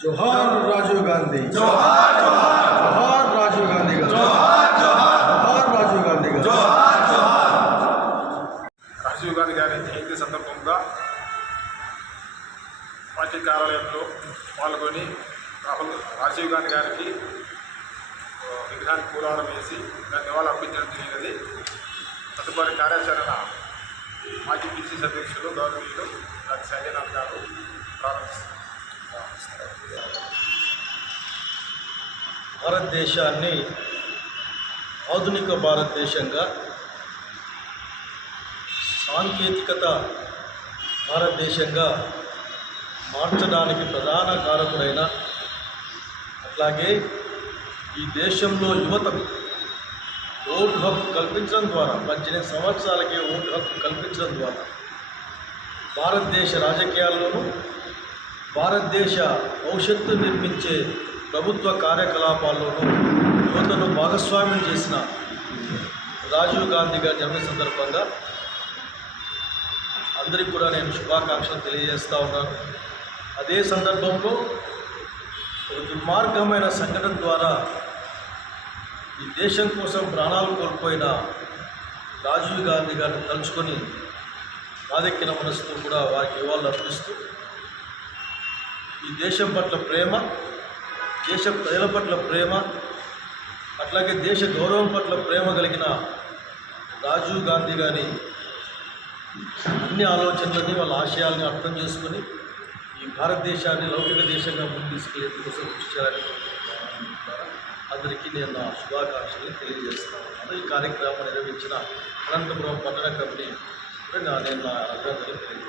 జోహార్ రాజీవ్ గాంధీ జోహార్ రాజీవ్ గాంధీ గారు జోహార్ రాజీవ్ గాంధీ గారు రాజీవ్ గాంధీ గారి జయంతి సందర్భంగా పార్టీ కార్యాలయంలో పాల్గొని రాహుల్ రాజీవ్ గాంధీ గారికి విగ్రహానికి పూలవరం వేసి దాన్ని నివాళులు అర్పించడం జరిగినది. తదుపరి కార్యాచరణ మాజీ పిసిసి అధ్యక్షులు గౌరవనీయులు డాక్టర్ సంజయనాథ్ గారు ప్రారంభిస్తారు భారతదేశాన్ని ఆధునిక భారతదేశంగా సాంకేతికత భారతదేశంగా మార్చడానికి ప్రధాన కారకుడైన అట్లాగే ఈ దేశంలో యువతకు ఓటు హక్కు కల్పించడం ద్వారా పద్దెనిమిది సంవత్సరాలకే ఓటు హక్కు కల్పించడం ద్వారా భారతదేశ రాజకీయాల్లోనూ భారతదేశ భవిష్యత్తు నిర్మించే ప్రభుత్వ కార్యకలాపాల్లోనూ యువతను భాగస్వామ్యం చేసిన రాజీవ్ గాంధీ గారి జన్మ సందర్భంగా అందరికీ కూడా నేను శుభాకాంక్షలు తెలియజేస్తూ ఉన్నాను. అదే సందర్భంలో ఒక దుర్మార్గమైన సంఘటన ద్వారా ఈ దేశం కోసం ప్రాణాలు కోల్పోయిన రాజీవ్ గాంధీ గారిని తలుచుకొని బాధెక్కిన మనసుతో కూడా వారికి ఇవాళ అర్పిస్తూ ఈ దేశం పట్ల ప్రేమ దేశ ప్రజల పట్ల ప్రేమ అట్లాగే దేశ గౌరవం పట్ల ప్రేమ కలిగిన రాజీవ్ గాంధీ గారి అన్ని ఆలోచనలని వాళ్ళ ఆశయాల్ని అర్థం చేసుకొని ఈ భారతదేశాన్ని లౌకిక దేశంగా ముందు తీసుకెళ్ళేందుకు కోసం కృషి చేయాలని అందరికీ నేను నా శుభాకాంక్షలు తెలియజేస్తాను. ఈ కార్యక్రమం నిర్వహించిన అనంతపురం పట్టణ కమిటీ కూడా నా- నేను నా అభినందనలు తెలియజేస్తాను.